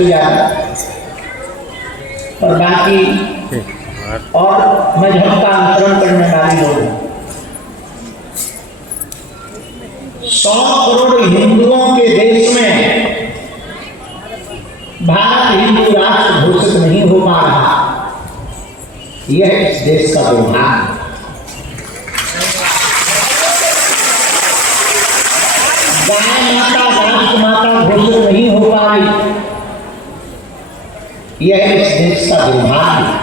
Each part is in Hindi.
से ज्यादा, और बाकी और मजहब का अनुसरण करने वाले लोग 100 करोड़ हिंदुओं के देश में भारत हिंदू राष्ट्र घोषित नहीं हो पा रहा। यह इस देश का दुर्भाग्य है। गाय माता राष्ट्र माता घोषित नहीं हो पा रही, यह इस देश का दुर्भाग्य है।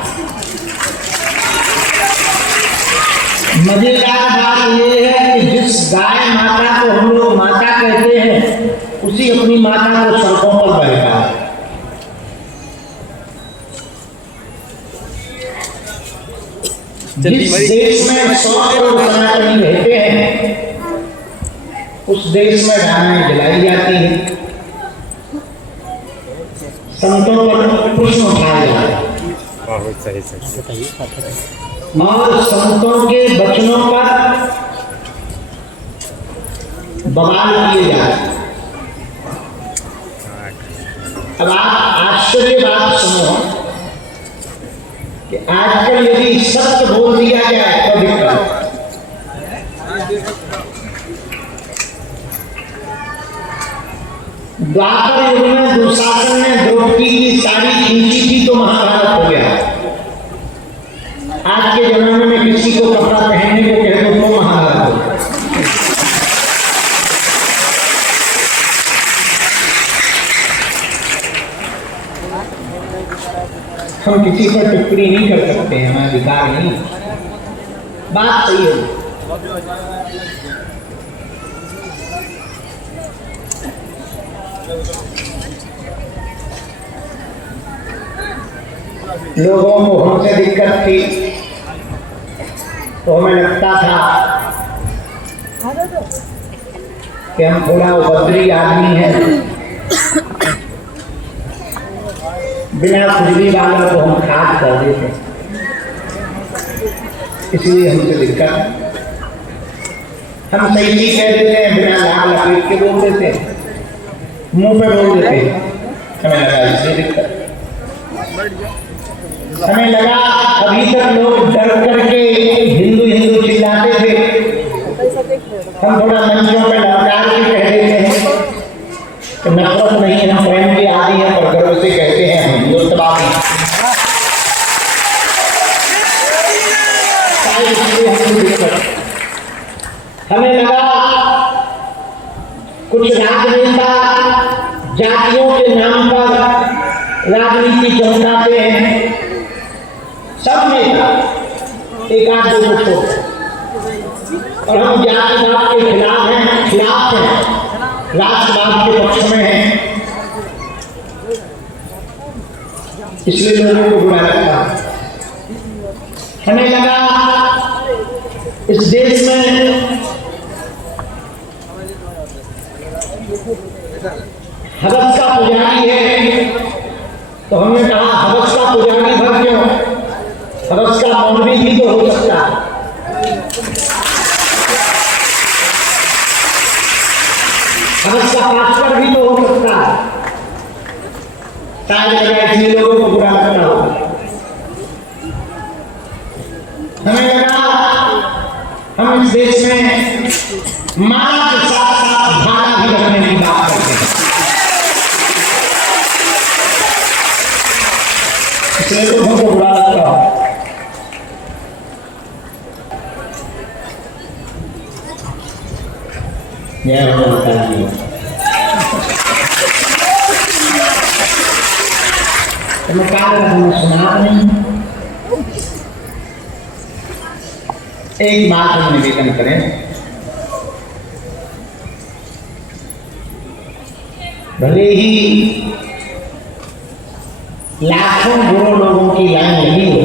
मजेदार बात यह है कि जिस गाय माता को हम लोग माता कहते हैं, उसी अपनी माता को सड़कों पर बैठा है। जिस देश में 100 करोड़ सनातनी रहते हैं, उस देश में गायें जलाई जाती है, संतों पर पुष्प उठाए जाते हैं और संतों के वचनों पर बवाल किए जाते हैं। अब आप आश्चर्य बात सुनो कि आजकल यदि सत्य बोल दिया जाए तो दिक्कत। द्वापर युग में दुशासन ने द्रौपदी की साड़ी खींची थी तो महाभारत हो गया। आज के जमाने में किसी को कपड़ा पहनने को कह दो तो महाभारत हो गया। हम किसी पर टिप्पणी नहीं कर सकते हैं, हमारा अधिकार नहीं। बात सही है। लोगों को हमसे दिक्कत थी तो हमें लगता था कि हम थोड़ा उपद्रवी आदमी हैं, बिना खुजली वालों को हम खाद कर देते, इसलिए हमसे दिक्कत। हम सही कह देते हैं, बिना लाल लपेट के बोल देते, मुंह पे बोल देते, हमें लगा इससे दिक्कत। हमें लगा अभी तक लोग डर करके हिंदू हिंदू चिल्लाते थे, हम थोड़ा मंचों पे ललकार के कह देते हैं तो नफरत नहीं, हम प्रेम की आदि है, पर गर्व से कहते हैं हम हिंदुत्ववादी। हमें लगा कुछ राजनेता जातियों के नाम पर राजनीति चमकाते हैं, सब नेता एक आध दो छोड़, और हम जातिवाद के खिलाफ हैं, राष्ट्रवाद के पक्ष में हैं, इसलिए लोगों को बुरा लगता। हमें लगा इस देश में हवस का पुजारी है, तो हमने कहा हवस का पुजारी भर क्यों, हवस का मौलवी भी तो हो सकता है। हवस का पास्टर भी तो हो सकता है। शायद लगा इसलिए लोगों को बुरा लगता होगा। हमें लगा हम इस देश में माला के साथ साथ भाला भी रखने की बात करते हैं, इसलिए लोगों को बुरा लगता हो। जय हो माता दी। तुम्हें क्या लगा, तुम्हें सुना नहीं? एक बात हम निवेदन करें, भले ही लाखों करोड़ों लोगों की लाइन लगी हो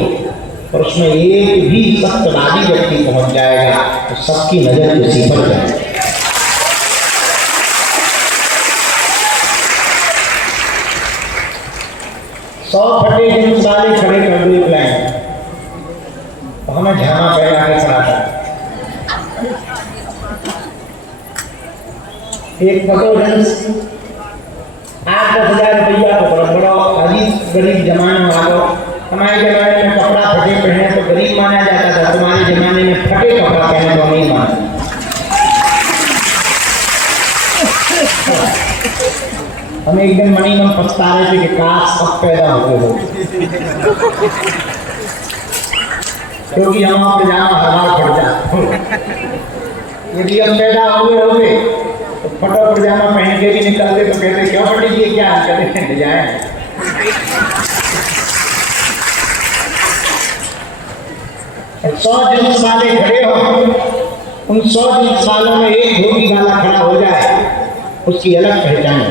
और उसमें एक भी सत्यवादी व्यक्ति पहुंच जाएगा तो सबकी नजर उसी पर जाएगी। सौ फटे जींस वाले खड़े कर दिए प्लान, तो हमें झामा पहला के खड़ा था। एक फटो जींस 8-10 हज़ार रुपया तो बड़ा गरीब जमाने वालों, हमारे जमाने में कपड़ा फटे पहने तो गरीब माना जाता था, तुम्हारे जमाने में फटे कपड़ा पहने तो नहीं माना। हम एक दिन मनी में पछता रहे थे कि काश सब पैदा हो गए, क्योंकि हम पजामा हर बार फट जाते। यदि हम पैदा हो गए तो फटा पजामा पहन के भी निकलते तो कहते क्यों फटी, ये क्या कहते जाए। 100 जींस वाले खड़े हो, उन 100 जींस वालों में एक धोती वाला खड़ा हो जाए, उसकी अलग पहचान है।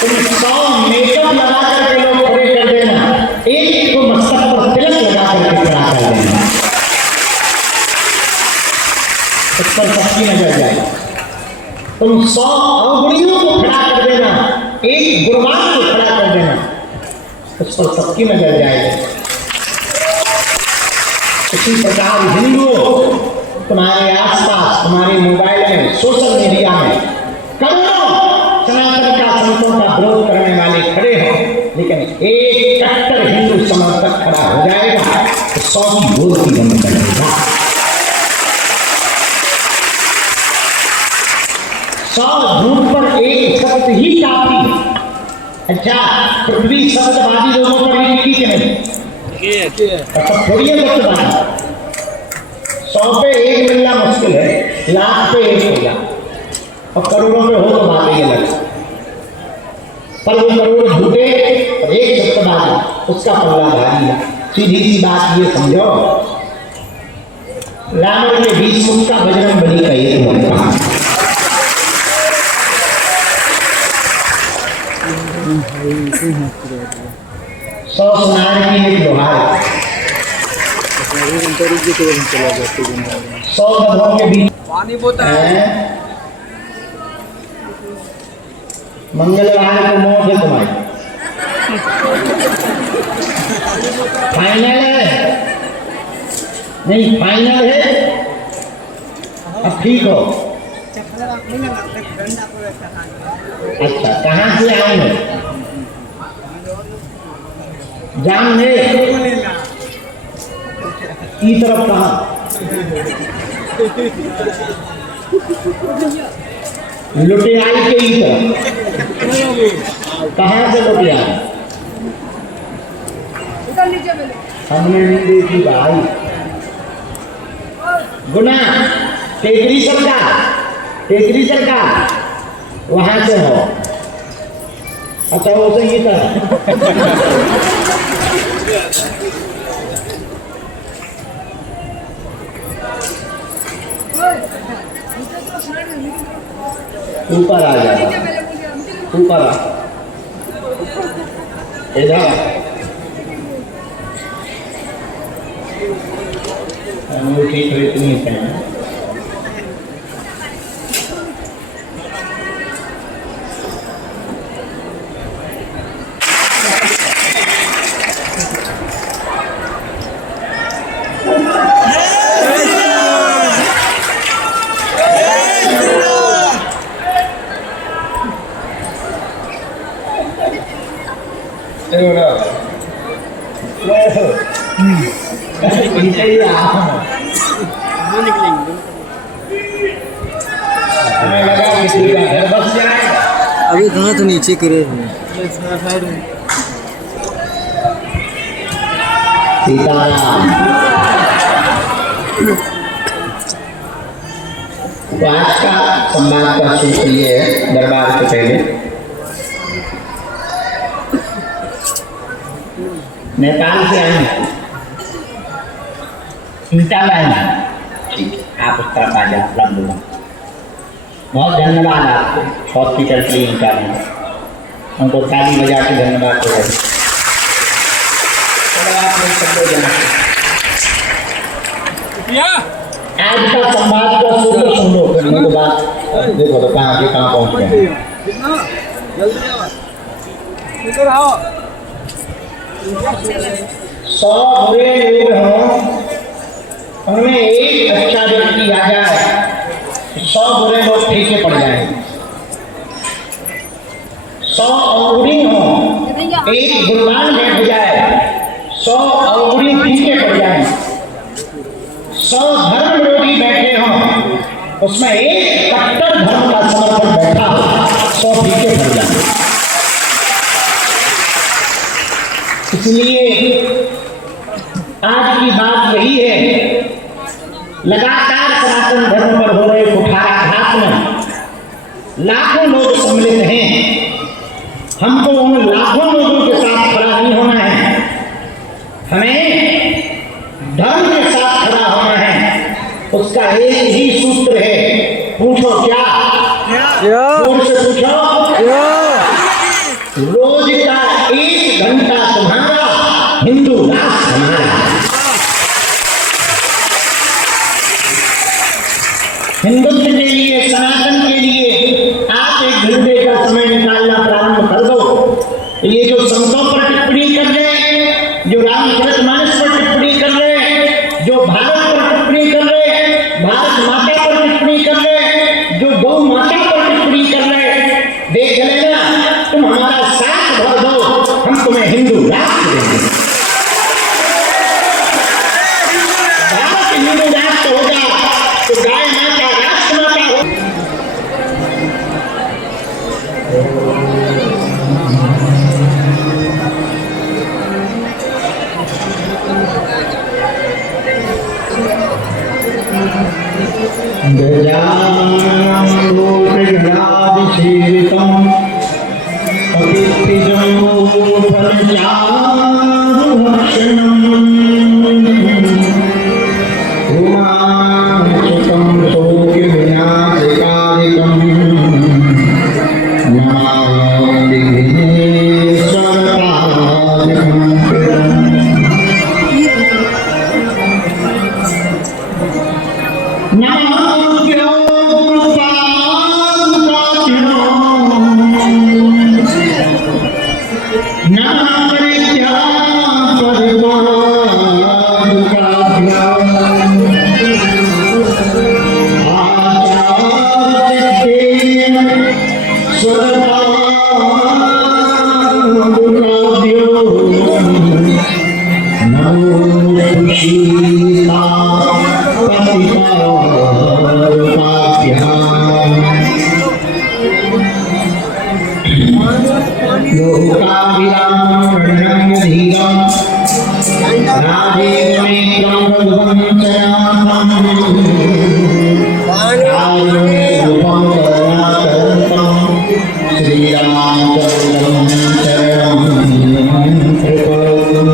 तुम 100 मेकअप लगा करके लोग खड़े कर देना, एक को मस्तक पर तिलक लगा करके खड़ा कर देना, उस पर सबकी नजर जाए। तुम 100 अवगुणियों को खड़ा कर देना, एक गुणवान को खड़ा कर देना, उस पर सबकी नजर जाएगी। इसी प्रकार हिंदुओं, तुम्हारे आसपास, तुम्हारे मोबाइल में, सोशल मीडिया में करोड़ों सनातन का, संतों का विरोध करने वाले खड़े हो, लेकिन एक कट्टर हिंदू समर्थक खड़ा हो जाएगा तो 100 की गोल की बंद कर देगा। 100 झूठ पर एक सत्य ही काफी है। अच्छा, पृथ्वी सत्यवादी लोगों पर ही टिकी कि नहीं? सब थोड़ी है सत्यवादी। 100 पे 1 मिलना मुश्किल है, लाख पे 1 होगा, और करोड़ों पे हो तो बात ही अलग। पर वो करोड़ झूठे और 1 सत्यवादी, उसका पल्ला भारी है। सीधी सी बात ये समझो, रावण के 20 मुख का बजरंगबली का एक मुख था। 100 सुनार की एक लोहार, 100 गधों के बीच पानी बोतल है। मंगलवार को मौत है तुम्हारी, फाइनल है नहीं, फाइनल है। अब ठीक हो? अच्छा, कहाँ से आएंगे? जान ले की तरफ कहा? लुटियाई के ही तरफ। कहाँ से लुटियाई? हमने नहीं देखी भाई। गुना टेकरी सरकार वहां से हो। अच्छा, वो सही था। ऊपर आ जा, ऊपर आ, इधर अंगूठी तो इतनी पहना। अभी कहाँ तो नीचे करे सीताराम। तो आज का संवाद का सूत्र ये है, दरबार से पहले नेपाल से आए ईटा लाए। ठीक है, आप उस तरफ आ जाए, लंबूगा। बहुत धन्यवाद आपको हॉस्पिटल के लिए ईटा में, हमको ताली बजा के धन्यवाद हो रहे। चलो आप लोग सब लोग जाना। आज का संवाद का सूत्र सुन लो, फिर उनके बाद देखो तो कहाँ के कहाँ पहुँच गए। इधर आओ। 100 बुरे लोग हों, उनमें एक अच्छा व्यक्ति आ जाए, 100 बुरे लोग फीके पड़ जाएंगे। 100 अंगुरी हो, एक गुणगान बैठ जाए, 100 अंगुरी फीके पड़ जाए, 100 धर्म विरोधी बैठे हों, उसमें एक कट्टर धर्म का समर्थन बैठा हो, 100 फीके पड़ जाए। इसलिए आज की बात यही है, लगातार सनातन धर्म पर हो रहे कुठाराघात में लाखों लोग सम्मिलित हैं। हमको उन लाखों लोगों के साथ खड़ा नहीं होना है, हमें धर्म के साथ खड़ा होना है। उसका एक ही सूत्र है, पूछो क्या? जोर से पूछो। रोज का 1 घंटा तुम्हारा, हिंदू राष्ट्र हमारा। हिंदुत्व के लिए, सनातन के लिए आप 1 घंटे का समय निकालना प्रारंभ कर दो। ये जो संतों पर टिप्पणी कर रहे, जो रामचरितमानस पर टिप्पणी कर रहे, जो भारत पर टिप्पणी कर रहे, भारत माता पर टिप्पणी कर रहे, जो गौ माता पर टिप्पणी कर रहे, देख लेना, तुम हमारा साथ भर दो, हम तुम्हें हिंदू राष्ट्र देंगे। भारत हिंदू राष्ट्र होगा तो गाय माता राष्ट्र माता हो। गजाननोऽभिषेकम् उमाचकं शोकविनाशकारिकं नमामि विघ्नेश्वरपादकं। नमोऽस्तुभ्यो गुरुपादुकाभ्यो, नमः परित्यागपरिपादुकाभ्यो, आचार्यतेन स्वरपादुकाभ्यो, नमो लोकाभिरामणधीरं राजेन्द्रं रघुवंशनाथं कारुण्यरूपं करुणाकरं श्रीरामचन्द्रं शरणं प्रपद्ये।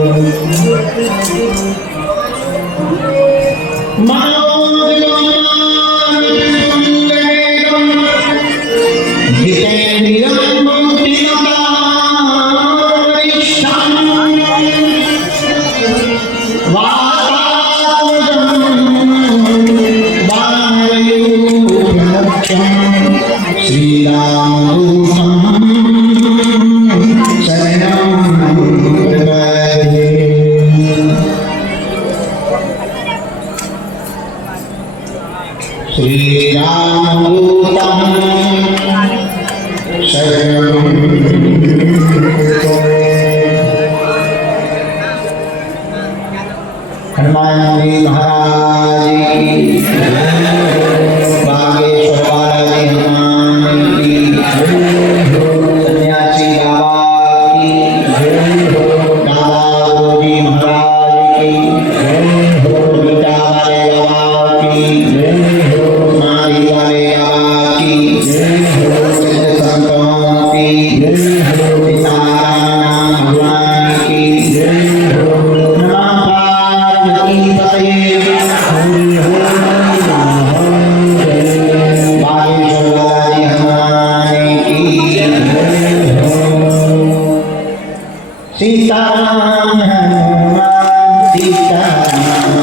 हनुमान जी महाराज की, बागेश्वर बालाजी हनुमान की, सन्यासी बाबा की, दादा गुरुजी महाराज की, गीता वाले बाबा की, मारी वाले बाबा की, सिद्ध संतों की, सीताराम भगवान की, सीताराम हनुमान सीताराम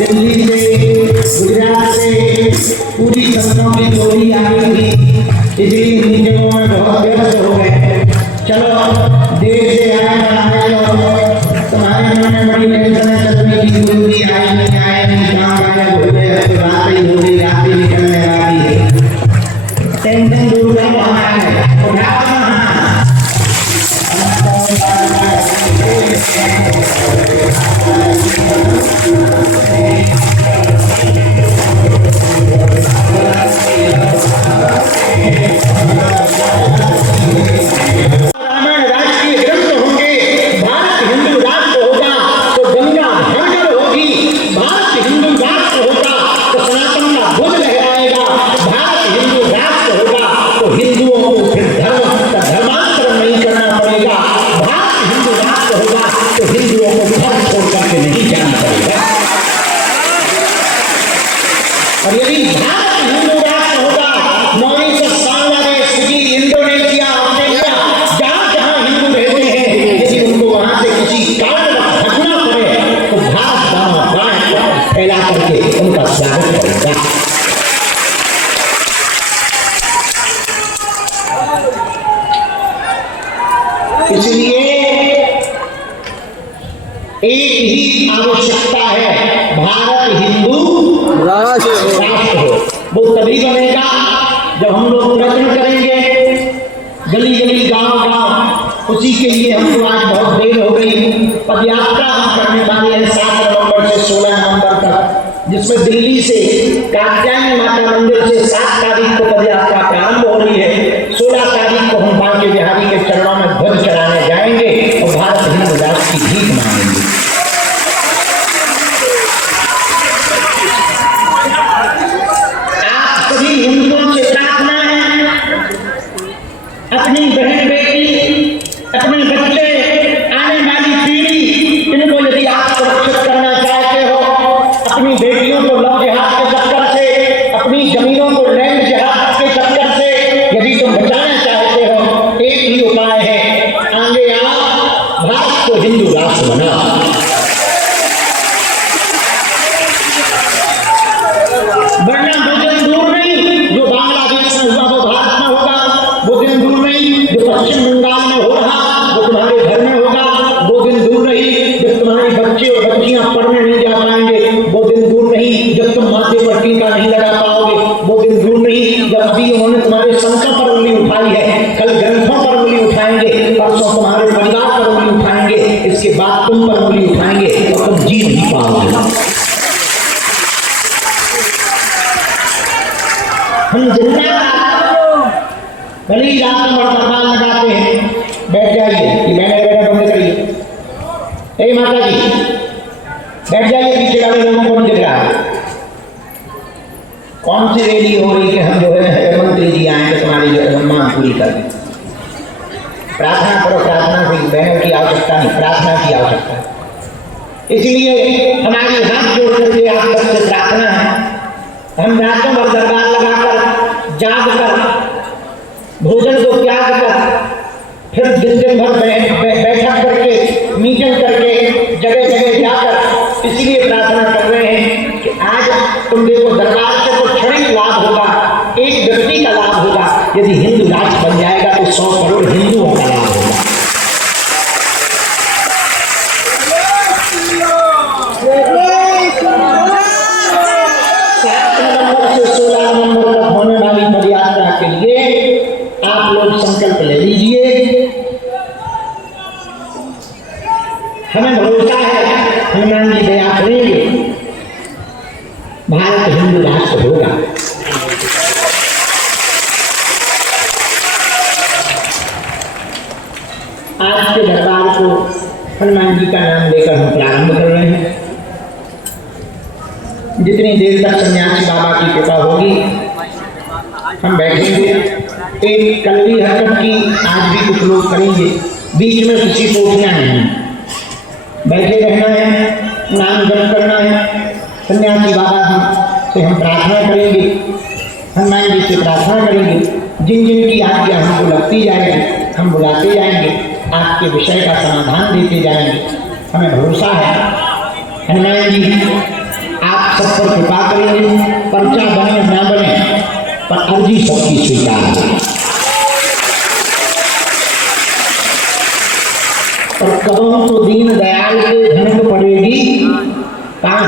दिल्ली से, गुजरात से पूरी संतों की टोली आ गई थी, इसलिए मीटिंगों में बहुत व्यस्त हो गए। चलो देर से आए तुम्हारे मन में बड़ी टेंशन चल रही थी, गुरु जी आए नहीं कहाँ गायब हो गए, तो रात ही हो गई, रात ही निकलने वाली है। टेंशन दूर का बहाना है, उठाओ ना और यदि भारत हिंदू राष्ट्र होगा, Mauritius, Bangladesh, Fiji, Indonesia, Australia, जहां जहां हिंदू रहते हैं, यदि उनको वहां से किसी कारण हटना पड़े तो भारत दाम बाएं फैला करके उनका स्वागत करेगा। इसलिए एक ही आवश्यकता है, भारत हिंदू राष्ट्र हो। वो तभी बनेगा जब हम लोग प्रयत्न करेंगे, गली गली गांव गांव। उसी के लिए हमको आज बहुत देर हो गई। पदयात्रा हम करने वाले हैं 7 नवंबर से 16 नवंबर तक, जिसमें दिल्ली से कात्यायनी माता मंदिर से 7 तारीख को पदयात्रा प्रारंभ हो रही है। 16 तारीख को हम बांके बिहारी के चरणों में ध्वज चढ़ाने जाएंगे और भारत हिंदू राष्ट्र की भीख मांगेंगे। हिंदुओं से प्रार्थना है, अपनी बहन बेटी, अपने बच्चे, आने वाली पीढ़ी, इनको यदि आप सुरक्षित करना चाहते हो, अपनी बेटियों को लव जिहाद के चक्कर से, अपनी जमीनों को लैंड जिहाद के चक्कर से यदि तुम बचाना चाहते हो, एक ही उपाय है, आगे आओ, भारत को हिंदू राष्ट्र बनाओ। वरना वो दिन दूर नहीं जो बांग्लादेश में हुआ वो भारत में होगा, वो दिन दूर नहीं जो पश्चिम बंगाल में हो रहा वो तुम्हारे घर में होगा, वो दिन दूर नहीं जब तुम्हारे बच्चे और बच्चियां पढ़ने नहीं जा पाएंगे, वो दिन दूर नहीं जब तुम माथे पर टीका नहीं लगा पाओगे, वो दिन दूर नहीं जब भी उन्होंने तुम्हारे संतों पर उंगली उठाई है, कल ग्रंथों पर उंगली उठाएंगे, परसों तुम्हारे परिवार पर उंगली उठाएंगे, इसके बाद तुम पर उंगली उठाएंगे और तुम जी नहीं पाओगे। हम जिंदा भली रात में हड़ताल लगाते हैं, बैठ जाइए कि मैंने वगैरह बंद करिए। ए माता जी बैठ जाइए, पीछे वाले लोगों को नहीं दिख रहा है। कौन सी रैली हो रही कि हम जो है मंत्री जी आए तो तुम्हारी जो मांग पूरी कर दें। प्रार्थना करो, प्रार्थना की बहनों की आवश्यकता नहीं, प्रार्थना की आवश्यकता है। इसलिए हमारी हाथ जोड़ करके आप सबसे प्रार्थना है, हम रातों भर दरबार लगाकर जाग कर भोजन को त्याग कर फिर दिन भर बैठक करके मीटिंग करके जगह जगह जाकर इसलिए प्रार्थना कर रहे हैं कि आज तुम देखो दरबार से तो क्षणिक लाभ होगा, एक व्यक्ति का लाभ होगा, यदि हिंदू राष्ट्र बन जाएगा तो 100 करोड़ हिंदुओं का लाभ होगा। 7 नवंबर से 16 नवंबर तक होने वाली पदयात्रा के लिए आप लोग संकल्प ले लीजिए। हमें भरोसा है हनुमान जी दया करेंगे, भारत हिंदू राष्ट्र होगा। आज के दरबार को हनुमान जी का नाम लेकर हम प्रारंभ कर रहे हैं। जितनी देर तक सन्यासी बाबा की कृपा होगी हम बैठेंगे। एक कलवी हरकत की आज भी कुछ लोग करेंगे, बीच में किसी को उठना नहीं, बैठे रहना है, नाम जप करना है। सन्यासी बाबा से हम प्रार्थना करेंगे, हनुमान जी से प्रार्थना करेंगे। जिन जिन की आज्ञा हमको लगती जाएगी हम बुलाते जाएंगे, आपके विषय का समाधान देते जाएंगे। हमें भरोसा है हनुमान जी आप आप सब पर कृपा करेंगे, पर्चा बने ना बने पर अर्जी सबकी स्वीकार है। और कबों तो दीन दयाल के धन को पड़ेगी काम,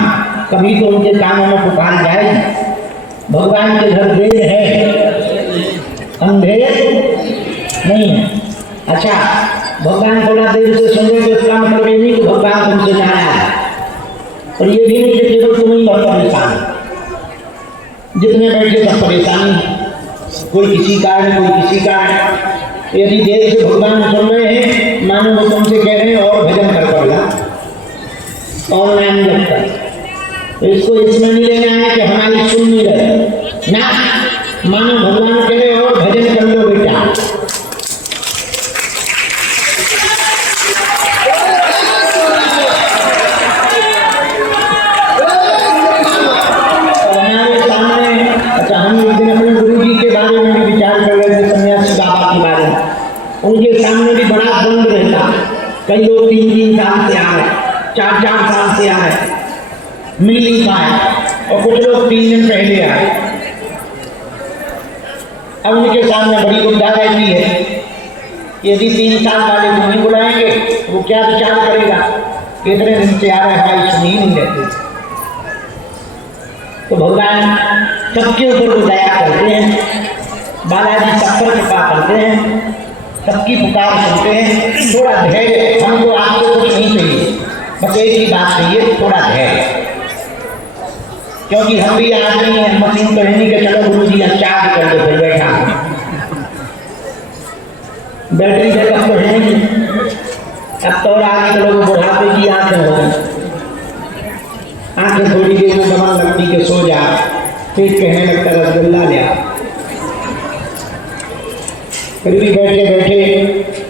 कभी तो उनके कामों में पुकार जाएगी। भगवान के घर देर है, अंधेर नहीं है। अच्छा, भगवान थोड़ा देर से सुनेंगे इसका मतलब ये नहीं कि भगवान तुमसे नाराज है, और ये भी नहीं कि केवल तुम ही बहुत परेशान हो। जितने बैठे सब परेशानी है, कोई किसी कारण कोई किसी कारण। यदि देर से भगवान सुन रहे हैं, मानो वो तुमसे कह रहे हैं और भजन कर पड़ेगा और नाम लगता है, तो इसको इसमें नहीं लेना है कि हमारी सुन नहीं रहे ना, मानो भगवान कह रहे और भजन कर लो बेटा। हमारे सामने, अच्छा, हम एक दिन अपने गुरु जी के बारे में भी विचार कर रहे थे, सन्यासी बाबा के बारे में। उनके सामने भी बड़ा द्वंद रहता, कई लोग 3-3 साल से आ रहे, 4-4 साल से आ रहे, मिल नहीं पाए, और कुछ लोग 3 दिन पहले आए। अब उनके सामने बड़ी बुद्धा रहती है, यदि 3 साल वाले को नहीं बुलाएंगे वो क्या विचार करेगा, कितने दिन से आ रहे हमारी सुनी ही नहीं रहती। तो भगवान सबके ऊपर वो दया करते हैं, बालाजी सब पर कृपा करते हैं, सबकी पुकार सुनते हैं। थोड़ा धैर्य, हमको आपसे कुछ नहीं चाहिए, बस एक ही बात चाहिए, थोड़ा धैर्य, क्योंकि हम भी आदमी हैं, मशीन तो नहीं कि चलो गुरु जी चार्ज कर दो फिर बैठा, बैटरी बैकअप तो है नहीं। अब तो और आगे के लोग बुढ़ापे की आंखें हो गई, आंखें थोड़ी देर में दबा लगती के सो जा, फिर कहने लगता रसगुल्ला ले आ। फिर भी बैठे बैठे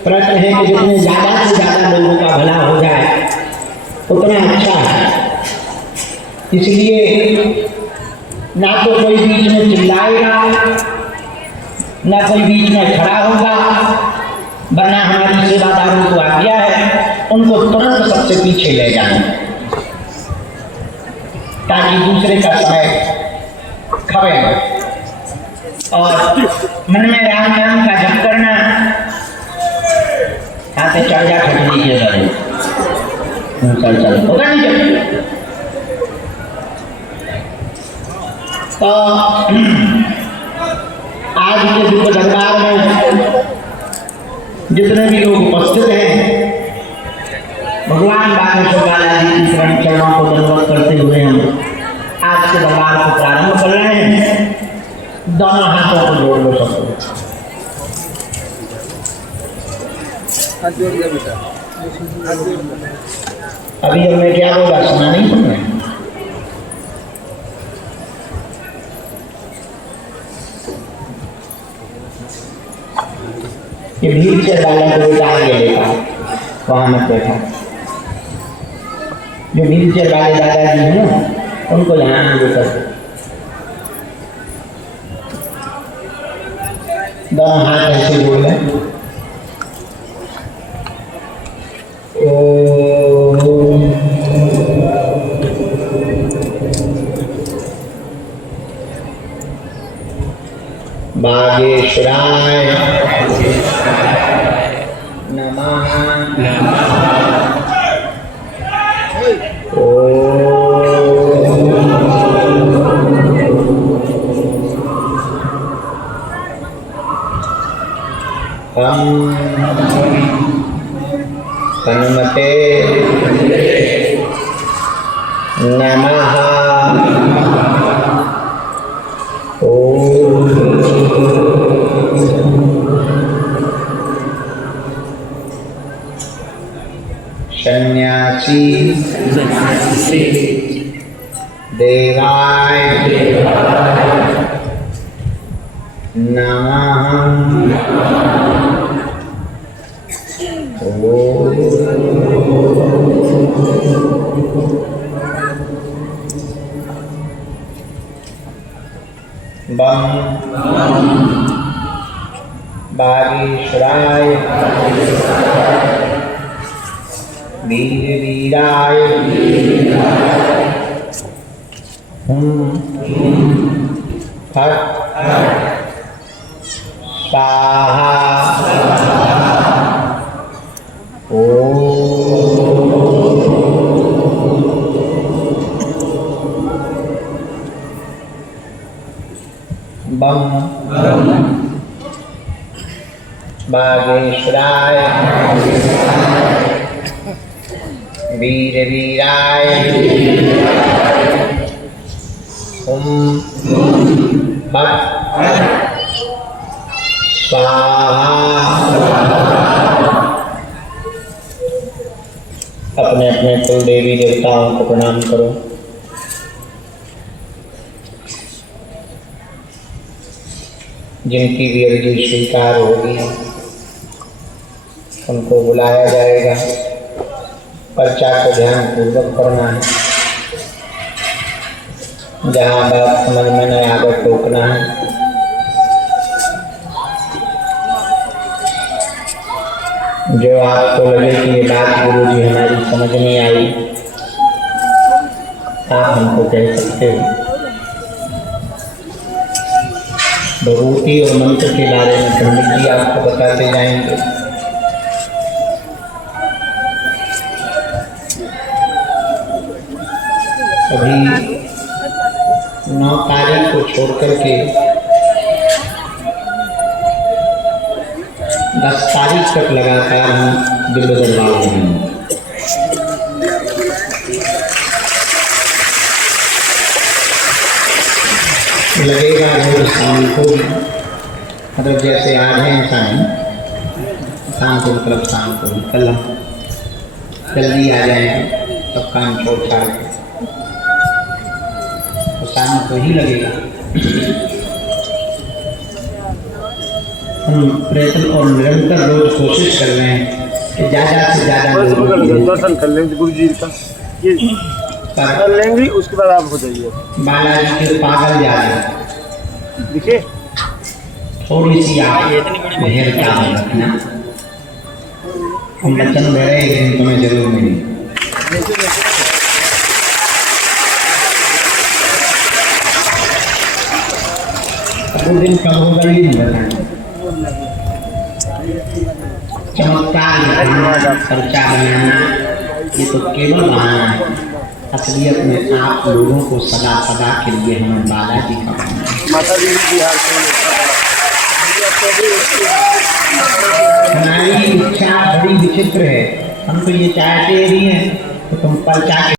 प्रश्न है कि जितने ज़्यादा से ज़्यादा लोगों का भला हो जाए उतना अच्छा है। इसलिए ना तो कोई बीच में चिल्लाएगा, ना कोई बीच में खड़ा होगा, वरना हमारी सेवादारों को आज्ञा है उनको तुरंत सबसे पीछे ले जाना, ताकि दूसरे का समय खबे न। और मन में राम नाम का जप करना, हाथे चढ़ जा खटनी के बारे चल होगा नहीं जब। तो आज के दिव्य दरबार में जितने भी लोग उपस्थित हैं, भगवान बागेश्वर बालाजी की चरणों को दंडवत करते हुए हम आज के दरबार को प्रारंभ कर रहे हैं। दोनों हाथों को जोड़ लो सबको। अभी हमने क्या बोला सुना नहीं तुमने? ये भीड़ से वाला को उठाएंगे लेता वहां मत बैठा। जो भीड़ से वाले दादाजी हैं ना उनको यहाँ लेकर दोनों हाथ ऐसे जोड़ लें। बागेश्वराय नमः। हनुमते नमः। सन्यासी देवाय नमः। बम बागेश्वराय वीर वीराय फट स्वाहा बम बागेश्वराय वीर वीराय ओम भट स्वाहा। अपने अपने कुल देवी देवताओं को प्रणाम करो। जिनकी भी अर्जी स्वीकार होगी उनको बुलाया जाएगा। पर्चा को ध्यान पूर्वक पढ़ना है। जहाँ बात समझ में न आगे टोकना है। जो आपको लगे कि ये बात गुरु जी हमारी समझ नहीं आई, आप हमको कह सकते हो। भगवती और मंत्र के बारे में पंडित जी आपको बताते जाएंगे। अभी 9 तारीख को छोड़कर के 10 तारीख तक लगातार हम दिल्ली दरबार में हैं। लगेगा रोज शाम को, मतलब जैसे आज है शाम को, मतलब शाम को कल हम जल्दी आ जाएंगे, सब काम छोड़ छाड़ के, तो शाम को ही लगेगा। हम प्रयत्न और निरंतर रोज कोशिश कर रहे हैं कि ज़्यादा से ज़्यादा दर्शन कर लेंगे गुरु जी का, ये कर लेंगे, उसके बाद आप हो जाइए। बालाजी के पागल जा रहे हैं, देखिए थोड़ी सी आप मेहर क्या रखना। हम वचन दे रहे हैं कि तुम्हें जरूर मिली। वो दिन कब होगा ये नहीं बताना। चमत्कार खर्चा बनाना ये तो केवल बहाना है। असलियत में आप लोगों को सदा सदा के लिए हमें बालाजी का माता जी बिहार से हमारी इच्छा बड़ी विचित्र है। हम तो ये चाहते ही हैं कि तुम पर्चा